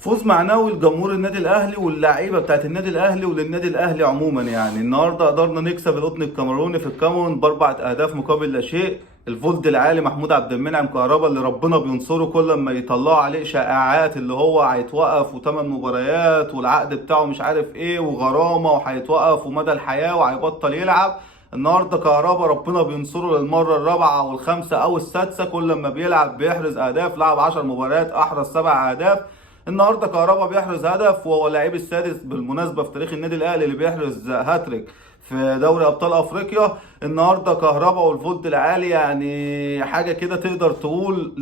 فوز معنوي لجمهور النادي الاهلي واللعيبه بتاعت النادي الاهلي وللنادي الاهلي عموما. يعني النهارده قدرنا نكسب القطن الكاميروني في الكاميرون باربع اهداف مقابل لا شيء. الفولد العالي محمود عبد المنعم كهربا اللي ربنا بينصره كل ما يطلعوا عليه شائعات اللي هو هيتوقف وثمان مباريات والعقد بتاعه مش عارف ايه وغرامه وهيتوقف ومدى الحياه وهيبطل يلعب. النهارده كهربا ربنا بينصره للمره الرابعه او الخامسه او السادسه، كل ما بيلعب بيحرز اهداف. لعب 10 مباريات احرز 7 اهداف. النهارده كهربا بيحرز هدف وهو اللاعب السادس بالمناسبه في تاريخ النادي الاهلي اللي بيحرز هاتريك في دوري ابطال افريقيا. النهارده كهربا والفولت العالي يعني حاجه كده تقدر تقول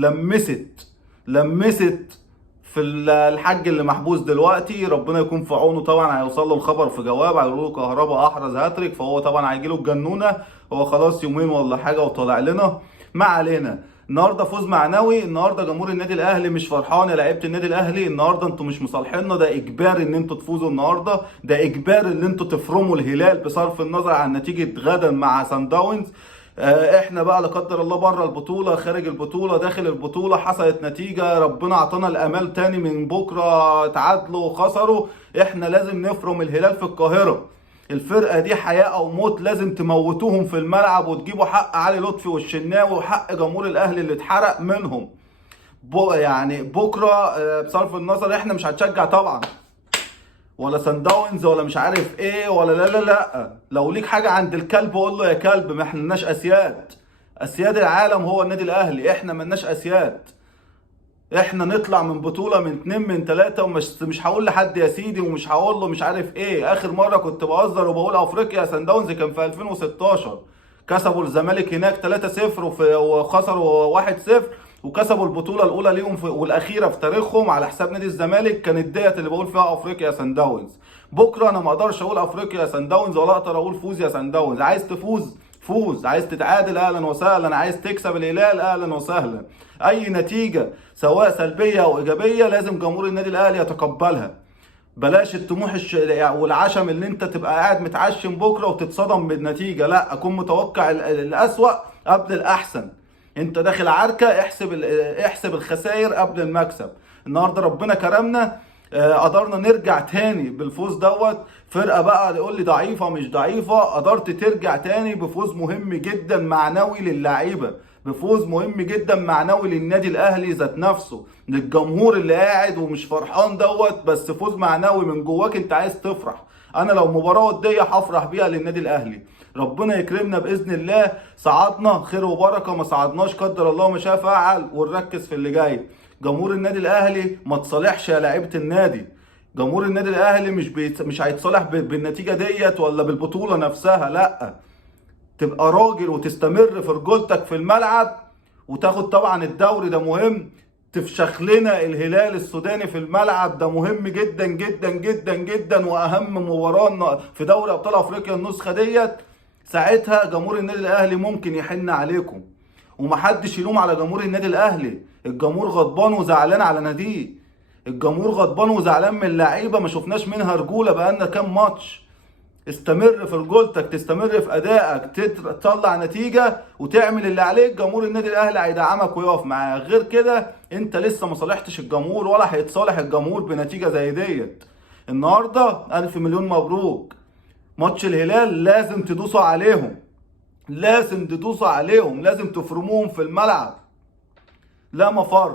لمست في الحاج اللي محبوس دلوقتي. ربنا يكون في عونه. طبعا هيوصل له الخبر في جواب هيقولوا له كهربا احرز هاتريك، فهو طبعا هيجي له الجنونه. هو خلاص يومين ولا حاجه وطالع لنا. ما علينا. النهارده فوز معنوي. النهارده جمهور النادي الاهلي مش فرحان يا لعيبه النادي الاهلي. النهارده انتوا مش مصالحيننا، ده اجباري ان انتوا تفوزوا النهارده. ده اجباري ان انتوا تفرموا الهلال بصرف النظر عن نتيجه غدا مع سان داونز. احنا بقى لا قدر الله بره البطوله، خارج البطوله، داخل البطوله، حصلت نتيجه ربنا اعطانا الامال تاني من بكره تعادلوا وخسروا. احنا لازم نفرم الهلال في القاهره. الفرقه دي حياه او موت، لازم تموتوهم في الملعب وتجيبوا حق علي لطفي والشناوي وحق جمهور الاهلي اللي اتحرق منهم. يعني بكره بصرف النظر احنا مش هنشجع طبعا ولا سان داونز ولا مش عارف ايه ولا لا لا لا. لو ليك حاجه عند الكلب قول له يا كلب. ما احناش اسياد. اسياد العالم هو النادي الاهلي، احنا ملناش اسياد. احنا نطلع من بطوله من اتنين من تلاته ومش هقول لحد يا سيدي ومش هقول له مش عارف ايه. اخر مره كنت بهزر وبقول افريقيا سان داونز كان في 2016، كسبوا الزمالك هناك 3-0 وخسروا 1-0 وكسبوا البطوله الاولى ليهم والاخيره في تاريخهم على حساب نادي الزمالك. كانت ديت اللي بقول فيها افريقيا سان داونز. بكره انا ما اقدرش اقول افريقيا سان داونز ولا اقدر اقول فوز يا سان داونز. عايز تفوز فوز، عايز تتعادل اهلا وسهلا، عايز تكسب الهلال اهلا وسهلا. اي نتيجه سواء سلبيه او ايجابيه لازم جمهور النادي الاهلي يتقبلها. بلاش الطموح والعشم اللي انت تبقى قاعد متعشم بكره وتتصدم بالنتيجه. لا، اكون متوقع الاسوأ قبل الاحسن. انت داخل عركه احسب الخسائر قبل المكسب. النهارده ربنا كرمنا، قدرنا نرجع تاني بالفوز دوت. فرقه بقى يقول لي ضعيفه مش ضعيفه، قدرت ترجع تاني بفوز مهم جدا معنوي للعيبه، بفوز مهم جدا معنوي للنادي الاهلي ذات نفسه، للجمهور اللي قاعد ومش فرحان دوت. بس فوز معنوي من جواك انت عايز تفرح. انا لو مباراه وديه هفرح بيها للنادي الاهلي. ربنا يكرمنا باذن الله. صعدنا خير وبركه، ما صعدناش قدر الله ما شاء فعل، ونركز في اللي جاي. جمهور النادي الاهلي ما تصالحش يا لعيبه النادي. جمهور النادي الاهلي مش هيتصالح بالنتيجه ديت ولا بالبطوله نفسها. لا، تبقى راجل وتستمر في رجولتك في الملعب وتاخد طبعا الدوري، ده مهم. تفشخ لنا الهلال السوداني في الملعب، ده مهم جدا جدا جدا جدا، واهم مباراه في دوري ابطال افريقيا النسخه ديت. ساعتها جمهور النادي الاهلي ممكن يحن عليكم. ومحدش يلوم على جمهور النادي الاهلي. الجمهور غضبان وزعلان على ناديه. الجمهور غضبان وزعلان من اللعيبه ما شفناش منها رجوله بقالنا كام ماتش. استمر في رجولتك، تستمر في ادائك، تطلع نتيجه وتعمل اللي عليك. جمهور النادي الاهلي هيدعمك ويقف معاك. غير كده انت لسه ما صالحتش الجمهور ولا هيتصالح الجمهور بنتيجه زي ديت. النهارده الف مليون مبروك. ماتش الهلال لازم تدوسوا عليهم، لازم تدوسوا عليهم، لازم تفرموهم في الملعب. لا مفر.